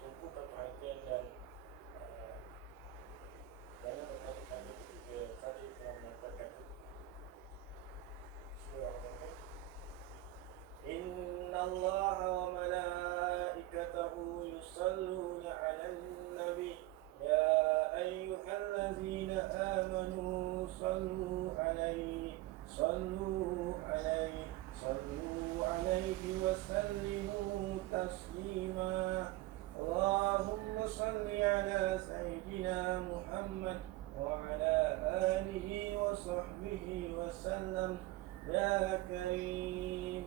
tumpukan perhatian dan jangan berkali-kali ketiga kali telah menyampaikan itu. Bismillahirrahmanirrahim. Innallaha wa malaikatahu yusalluna 'alan nabi ya ayyuhallazina amanu sallu 'alaihi wa sallimu taslima. Allahumma salli ala sayyidina Muhammad wa ala alihi wa sahbihi wa sallam ya karim.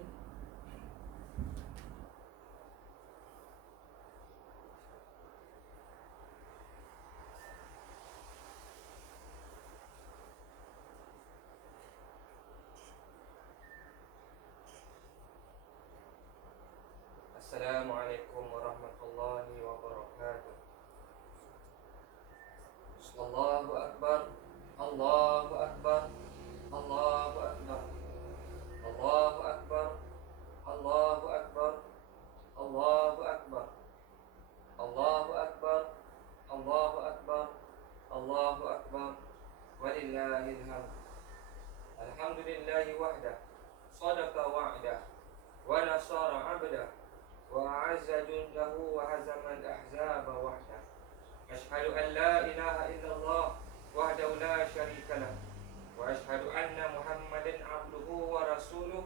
Assalamualaikum warahmatullahi wabarakatuh. Allahu Akbar, Allahu Akbar, Allahu Akbar, Allahu Akbar, Allahu Akbar, Allahu Akbar, Allahu Akbar, Allahu Akbar, Allahu Akbar, walillahil hamd. Alhamdulillahi wahdah, sadaqa wa'dah, wa nasara 'abdah, wa a'azza jundahu wa hazama al-ahzaba wahdah. Ashhadu an la ilaha illallah wahdahu la syarika lah, wa ashhadu anna Muhammadan 'abduhu wa rasuluh.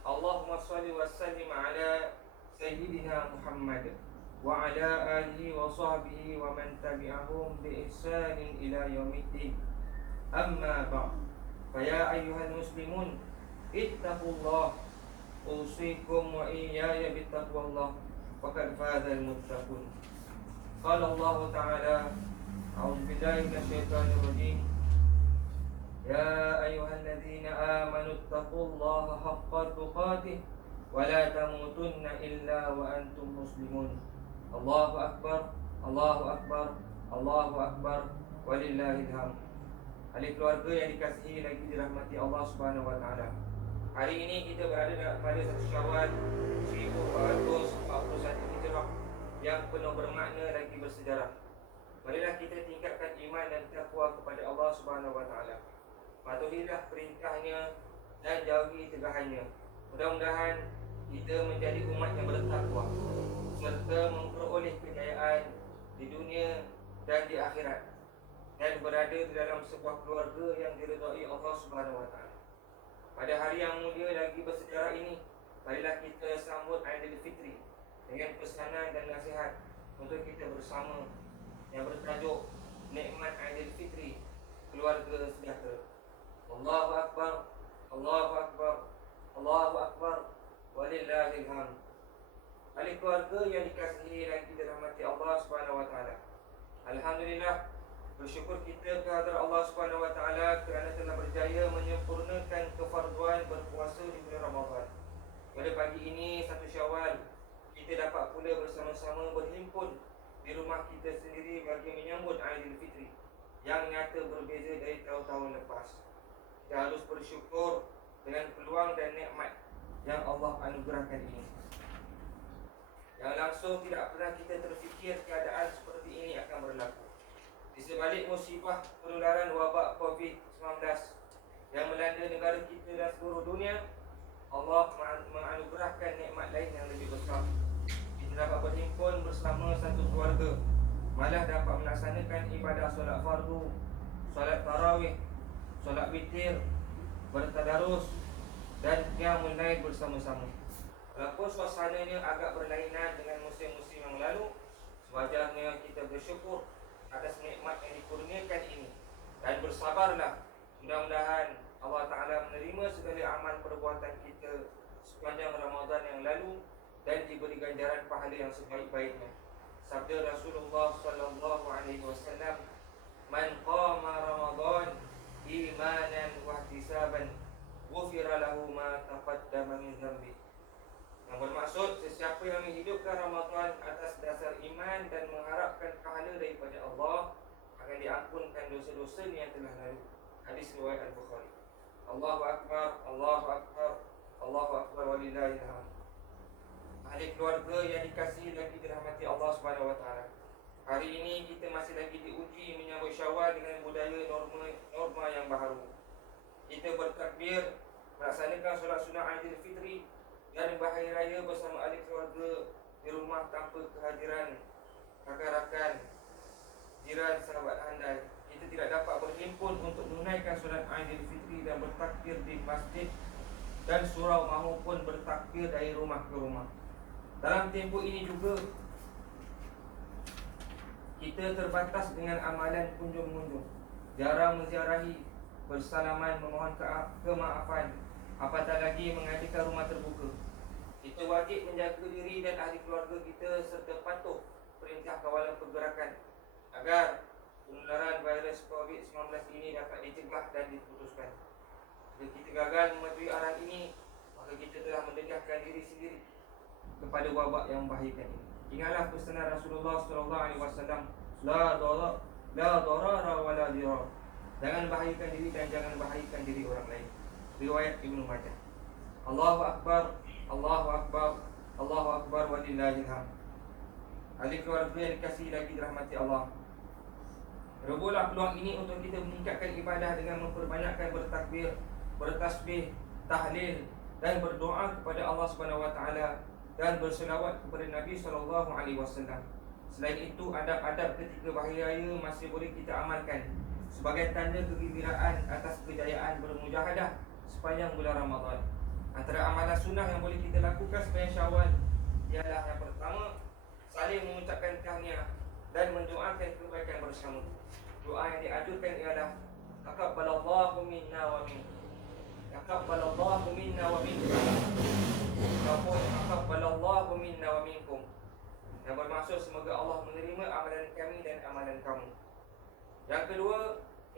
Allahumma shalli wa sallim ala sayyidina Muhammad wa ala alihi wa sahbihi wa man tabi'ahum bi ihsanin ila yaumiddin. Amma ba'd. Fa ya ayyuhal muslimun ittaqullah, usikum wa iyaya bittaqwallah, faqad fazal muttaqun. Qala Allah Ta'ala, a'udzu billahi minasyaitonir rajim. Ya ayyuhalladzina amanu taqullaha haqqa tuqatih wa la tamutunna illa wa antum muslimun. Allahu akbar, Allahu akbar, Allahu akbar, walillahil hamd. Ahli keluarga yang dikasihi lagi dirahmati Allah Subhanahu wa taala. Hari ini kita berada pada 1 Syawal 1441 Hijrah yang penuh bermakna lagi bersejarah. Marilah kita tingkatkan iman dan takwa kepada Allah Subhanahu wa taala. Patuhilah perintahnya dan jauhi tegahannya. Mudah-mudahan kita menjadi umat yang bertakwa serta memperoleh kejayaan di dunia dan di akhirat, dan berada di dalam sebuah keluarga yang diridai Allah Subhanahu wa taala. Pada hari yang mulia lagi bersejarah ini, marilah kita sambut Aidilfitri dengan pesanan dan nasihat untuk kita bersama yang bertajuk Nikmat Aidilfitri, Keluarga Sejahtera. Allahu Akbar, Allahu Akbar, Allahu Akbar, walillahil hamd. Ahli keluarga yang dikasihi dan dirahmati Allah Subhanahu wa taala. Alhamdulillah, bersyukur kita kehadrat Allah Subhanahu wa taala kerana telah berjaya menyempurnakan kefarduan berpuasa di bulan Ramadan. Pada pagi ini 1 Syawal, kita dapat pula bersama-sama berhimpun di rumah kita sendiri bagi menyambut Aidilfitri yang nyata berbeza dari tahun-tahun lepas. Kita harus bersyukur dengan peluang dan nikmat yang Allah anugerahkan ini. Yang langsung tidak pernah kita terfikir keadaan seperti ini akan berlaku. Di sebalik musibah penularan wabak COVID-19 yang melanda negara kita dan seluruh dunia, Allah menganugerahkan nikmat lain yang lebih besar. Kita dapat berhimpun bersama satu keluarga, malah dapat melaksanakan ibadah solat fardu, solat tarawih, solat witir, bertadarus dan qiyamul lail bersama-sama. Walaupun suasananya agak berlainan dengan musim-musim yang lalu, sewajarnya kita bersyukur atas nikmat yang dikurniakan ini dan bersabarlah. Mudah-mudahan Allah Ta'ala menerima segala amal perbuatan kita sepanjang Ramadan yang lalu dan diberi ganjaran pahala yang sebaik-baiknya. Sabda Rasulullah sallallahu alaihi wasallam, "Man qama Ramadan imanan wa ihtisaban, ghufira lahu ma taqaddama min dhanbi." Yang bermaksud, sesiapa yang menghidupkan Ramadan atas dasar iman dan mengharapkan pahala daripada Allah, akan diampunkan dosa-dosanya yang telah lalu. Hadis riwayat Al-Bukhari. Allahu Akbar, Allahu Akbar, Allahu Akbar, walillahil hamd. ahli keluarga yang dikasihi lagi dirahmati Allah Subhanahu Wa Taala. Hari ini kita masih lagi diuji menyambut Syawal dengan budaya norma yang baharu. Kita bertakbir, melaksanakan solat sunnah Aidilfitri dan berhari raya bersama ahli keluarga di rumah tanpa kehadiran rakan-rakan, jiran, sahabat handai. Kita tidak dapat berhimpun untuk menunaikan solat Aidilfitri dan bertakbir di masjid dan surau maupun bertakbir dari rumah ke rumah. Dalam tempoh ini juga kita terbatas dengan amalan kunjung-kunjung, jarang menziarahi, bersalaman, memohon kemaafan, apatah lagi mengadakan rumah terbuka. Kita wajib menjaga diri dan ahli keluarga kita serta patuh perintah kawalan pergerakan agar penularan virus COVID-19 ini dapat dicegah dan diputuskan. Jika kita gagal mematuhi arahan ini, maka kita telah mendekatkan diri sendiri kepada wabak yang membahayakan ini. Ingatlah pesanan Rasulullah SAW, la darara wa la dirar. Jangan bahayakan diri dan jangan bahayakan diri orang lain. Riwayat Ibnu Majah. Allahu Akbar, Allahu Akbar, Allahu Akbar walillahil hamd. Ahli keluarga yang dikasihi lagi dirahmati Allah, rebutlah peluang ini untuk kita meningkatkan ibadah dengan memperbanyakkan bertakbir, bertasbih, tahlil dan berdoa kepada Allah Subhanahu Wa Taala dan berselawat kepada Nabi SAW. Selain itu, adab-adab ketika bahari raya masih boleh kita amalkan sebagai tanda kegembiraan atas kejayaan bermujahadah sepanjang bulan Ramadan. Antara amalan sunnah yang boleh kita lakukan sepanjang Syawal ialah yang pertama, saling mengucapkan tahniah dan mendoakan kebaikan bersama. Doa yang dianjurkan ialah taqabbalallahu minna wa minkum, taqabbalallahu minna wa minkum, taqabbalallahu minna wa minkum, yang bermaksud semoga Allah menerima amalan kami dan amalan kamu. Yang kedua,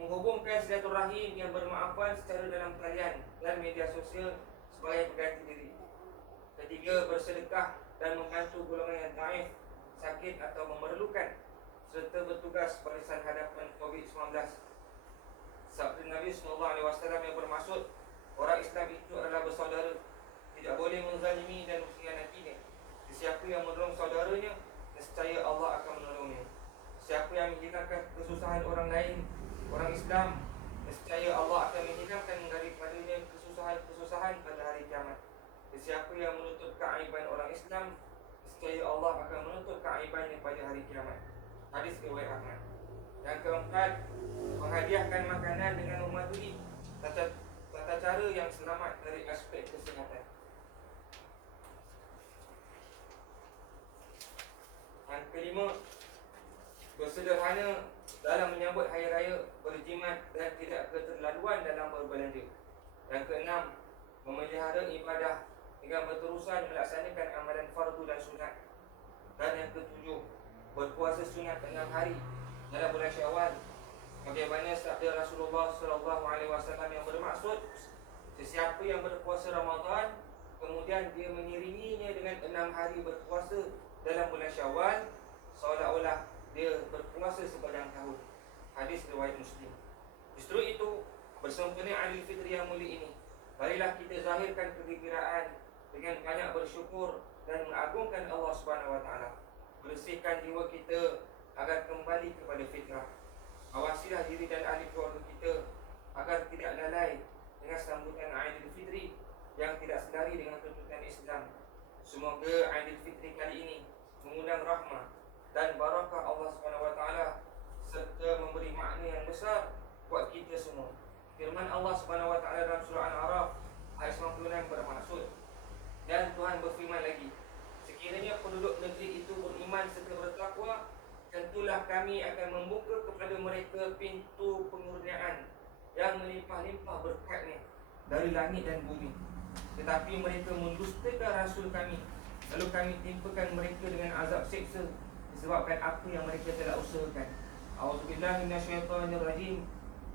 menghubungkan silaturahim yang bermaafan secara dalam talian dan media sosial sebagai pengganti diri. Ketiga, bersedekah dan membantu golongan yang daif, sakit atau memerlukan, serta bertugas barisan hadapan COVID-19. Sabda Nabi SAW yang bermaksud orang Islam itu adalah bersaudara, tidak boleh menzalimi dan mengkhianatinya. Siapa yang menolong saudaranya, nescaya Allah akan menolongnya. Siapa yang menghilangkan kesusahan orang lain, orang Islam, nescaya Allah akan menghilangkan daripadanya kesusahan pada hari kiamat. Siapa yang menutup keaiban orang Islam, nescaya Allah akan menutup keaibannya pada hari kiamat. Hadis riwayat Ahmad. Yang keempat, menghadiahkan makanan dengan mematuhi tata cara yang selamat dari aspek kesihatan. Yang kelima, bersederhana dalam menyambut hari raya, berjimat dan tidak keterlaluan dalam berbelanja. Yang keenam, memelihara ibadah dengan berterusan melaksanakan amalan fardu dan sunat. Dan yang ketujuh, berpuasa sunat 6 hari dalam bulan Syawal, bagaimana sabda Rasulullah SAW yang bermaksud, sesiapa yang berpuasa Ramadan kemudian dia mengiringinya dengan 6 hari berpuasa dalam bulan Syawal, seolah-olah dia berpuasa sepanjang tahun. Hadis riwayat Muslim. Justru itu, bersempena Aidilfitri yang mulia ini, marilah kita zahirkan kegembiraan dengan banyak bersyukur dan mengagungkan Allah Subhanahu Wa Taala. Bersihkan jiwa kita agar kembali kepada fitrah. Awasilah diri dan ahli keluarga kita agar tidak lalai dengan sambutan Aidilfitri yang tidak sedari dengan tuntutan Islam. Semoga Aidilfitri kali ini mengundang rahmah dan barakah Allah Subhanahu Wa Taala serta memberi makna yang besar buat kita semua. Firman Allah Subhanahu Wa Taala dalam surah Al-A'raf ayat 96 bermaksud, dan Tuhan berfirman lagi, sekiranya penduduk negeri itu beriman serta bertakwa, tentulah kami akan membuka kepada mereka pintu pengurniaan yang melimpah-limpah berkatnya dari langit dan bumi. Tetapi mereka mendustakan Rasul kami, lalu kami timpakan mereka dengan azab siksa disebabkan apa yang mereka telah usahakan. A'udzubillahi minasyaitonirrajim.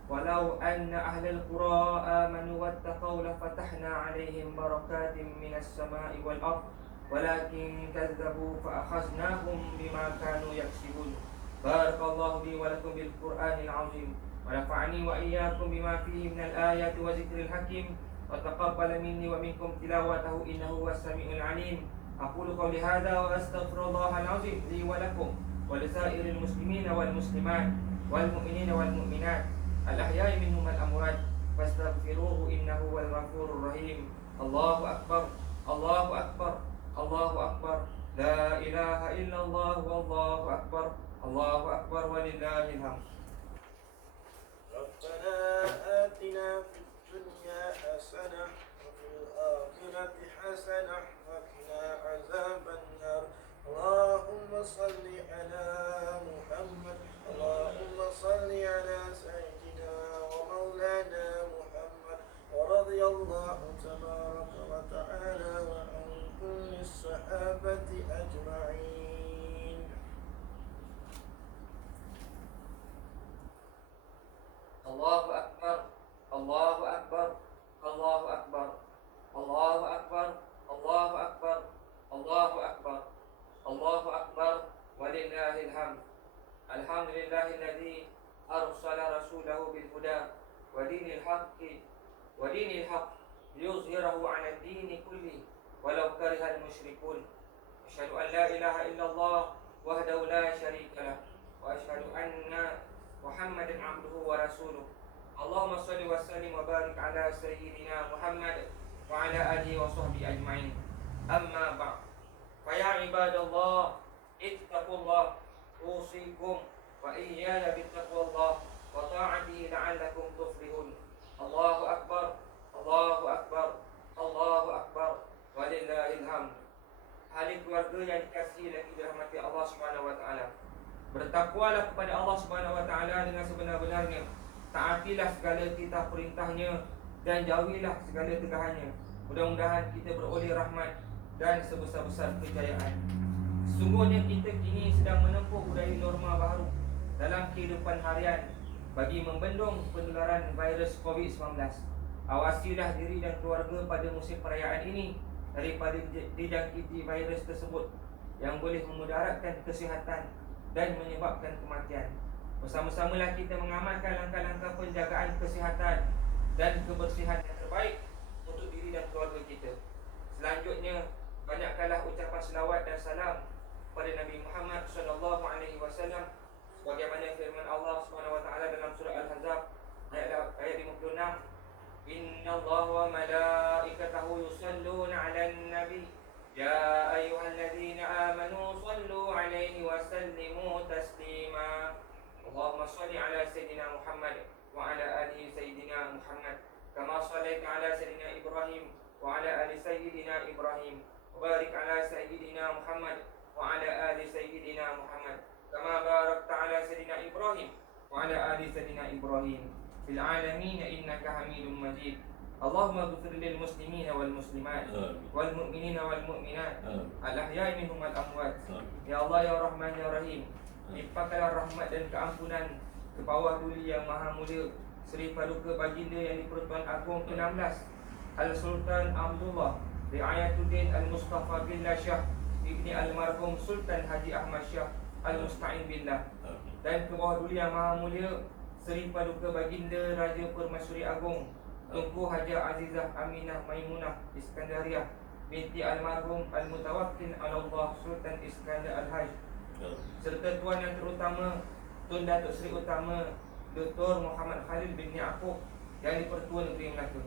Walau anna ahlal qura amanu wattaqaw lafatahna 'alaihim barakatin minas sama'i wal ardh walakin kadzabu fa akhaznahum bima kanu yaksibun. Barakallahu li wa lakum bil Qur'anil 'azim wa nafa'ani wa iyyakum bima fihi minal ayati wa dzikril hakim wa taqabbal minni wa minkum tilawatahu innahu was samiul 'alim. أقول قولي هذا وأستغفر الله العظيم لي ولكم ولسائر المسلمين والمسلمات والمؤمنين والمؤمنات الأحياء منهم الأموات فاستغفروه إنه هو الغفور الرحيم. الله أكبر الله أكبر الله أكبر لا إله إلا الله والله أكبر الله أكبر ولله الحمد. ربنا آتنا في الدنيا حسنة وفي الآخرة حسنة وقنا عذاب النار. اللهم صل على محمد اللهم صل على سيدنا ومولانا محمد ورضي الله تبارك وتعالى عن كل الصحابة أجمعين. الله أكبر الله أكبر الله أكبر الله أكبر الله أكبر الله أكبر الله أكبر ولله الحمد. الحمد لله الذي أرسل رسوله بالهدى ودين الحق ليظهره على الدين كله ولو كره المشركون. أشهد أن لا إله إلا الله وحده لا شريك له وأشهد أن محمدا عبده ورسوله. اللهم صل وسلم وبارك على سيدنا محمد وعلى آله وصحبه أجمعين. أما بعد فيا عباد الله اتقوا الله أوصيكم وإياي بتقوى الله وطاعته لعلكم تفلحون. الله أكبر الله أكبر الله أكبر walillahil hamd. Ahli keluarga yang dikasihi dan dirahmati Allah Subhanahu wa taala, bertakwalah kepada Allah Subhanahu wa taala dengan sebenar-benarnya. Taatilah segala titah perintahnya dan jauhilah segala tegahannya. Mudah-mudahan kita beroleh rahmat dan sebesar-besar kejayaan. Sesungguhnya kita kini sedang menempuh budaya norma baru dalam kehidupan harian bagi membendung penularan virus COVID-19. Awasilah diri dan keluarga pada musim perayaan ini daripada dijangkiti virus tersebut yang boleh memudaratkan kesihatan dan menyebabkan kematian. Bersama-samalah kita mengamalkan langkah-langkah penjagaan kesihatan dan kebersihan yang terbaik untuk diri dan keluarga kita. Selanjutnya, banyakkanlah ucapan selawat dan salam kepada Nabi Muhammad sallallahu alaihi wasallam sebagaimana firman Allah Subhanahu wa taala dalam surah Al-Ahzab ayat 56, Innallaha wa malaikatahu yusalluna 'alan nabi ya ayyuhalladzina amanu sallu 'alaihi wa sallimu taslima. Allahumma shalli 'ala sayyidina Muhammad wa 'ala ali sayyidina Muhammad kama shallaita 'ala sayyidina Ibrahim wa 'ala ali sayyidina Ibrahim wa barik 'ala sayyidina Muhammad wa 'ala ali sayyidina Muhammad kama barakta 'ala sayyidina Ibrahim wa 'ala ali sayyidina Ibrahim fil alamin innaka Hamidum Majid. Allahumma ighfir lil muslimina wal muslimat wal mu'minina wal mu'minat al ahya'i minhum wal amwat. Ya Allah ya Rahman ya Rahim, limpahkanlah rahmat dan keampunan ke bawah duli yang maha mulia Seri Paduka Baginda yang di-Pertuan Agong ke-16 Al-Sultan Abdullah Riayatuddin Al-Mustafa Billah Shah Ibni Almarhum Sultan Haji Ahmad Shah Al-Musta'in Billah, dan ke bawah duli yang maha mulia Seri Paduka Baginda Raja Permaisuri Agong Tunku Haja Azizah Aminah Maimunah Iskandariah binti Almarhum Al-Mutawakkil ala Allah Sultan Iskandar Al-Haj, serta Tuan yang terutama Tun Datuk Seri Utama Dr. Muhammad Khalil bin Yaakob yang di-Pertua Negeri Melaka,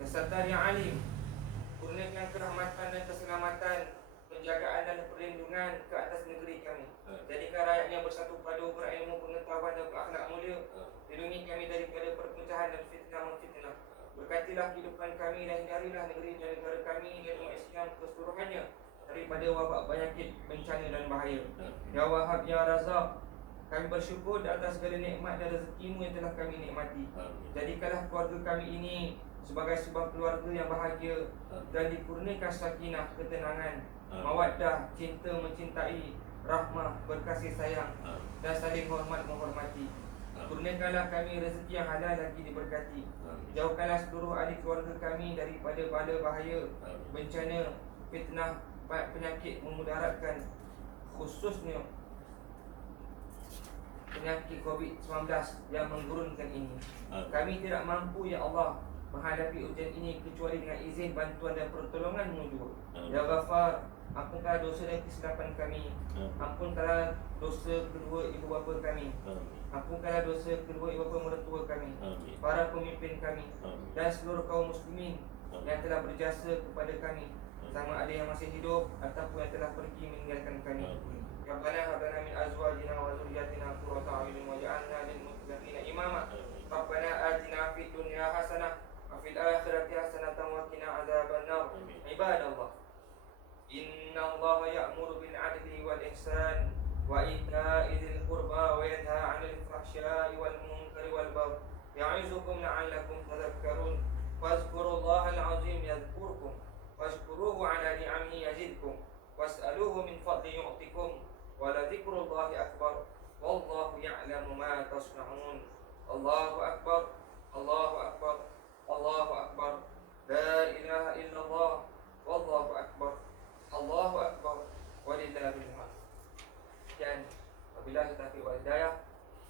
beserta yang alim, kurniakan kerahmatan dan keselamatan, penjagaan dan perlindungan ke atas negeri kami. Jadikan rakyatnya bersatu padu berilmu, pengetahuan dan berakhlak mulia. Lindungi kami daripada perpecahan dan fitnah-fitnah. Berkatilah kehidupan kami dan hindarilah negeri dan negara kami dan umat Islam keseluruhannya daripada wabak penyakit, bencana dan bahaya. Ya Wahhab ya Razak, kami bersyukur di atas segala nikmat dan rezeki-Mu yang telah kami nikmati. Jadikanlah keluarga kami ini sebagai sebuah keluarga yang bahagia dan dikurniakan sakinah, ketenangan, mawaddah, cinta mencintai, rahmah, berkasih sayang dan saling hormat menghormati. Kurniakanlah kami rezeki yang halal lagi diberkati. Jauhkanlah seluruh ahli keluarga kami daripada bala bahaya, bencana, fitnah, penyakit memudaratkan, khususnya penyakit COVID-19 yang menggurunkan ini. Kami tidak mampu ya Allah menghadapi ujian ini kecuali dengan izin, bantuan dan pertolongan-Mu juga. Ya Ghafar, Ampunkanlah dosa dan kesilapan kami. Amin. Ampunkanlah dosa kedua ibu bapa kami. Amin. Ampunkanlah dosa kedua ibu bapa mertua kami, Amin. para pemimpin kami, Amin. dan seluruh kaum muslimin yang telah berjasa kepada kami, sama ada yang masih hidup ataupun yang telah pergi meninggalkan kami. Rabbana hab lana min azwajina wa dhurriyyatina qurrata a'yunin waj'alna lil muttaqina imama. Rabbana atina fid dunya hasanah wa fil akhirati hasanatan wa qina adzabannar. Ibadallah, inna Allaha ya'muru bil 'adli wal ihsan wa ita'i dzil qurba wa yanha 'anil fahsya'i wal munkari wal baghi ya'izukum la'allakum tadhakkarun. Fadhkurullahal 'azim yadhkurkum washkuruhu 'ala ni'amihi yazidkum was'aluhu min fadli yu'tikum wa la dzikrullahi akbar wallahu ya'lamu ma tasna'un. Allahu akbar, Allahu akbar, Allahu akbar, la ilaha illallah, wallahu akbar, Allahu akbar, walillahil hamd. Dan wabillahi taufiq wal hidayah.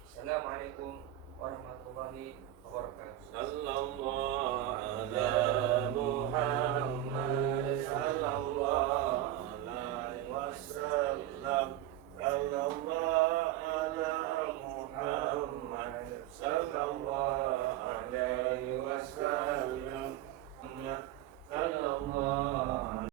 Assalamualaikum warahmatullahi wabarakatuh. Sallallahu ala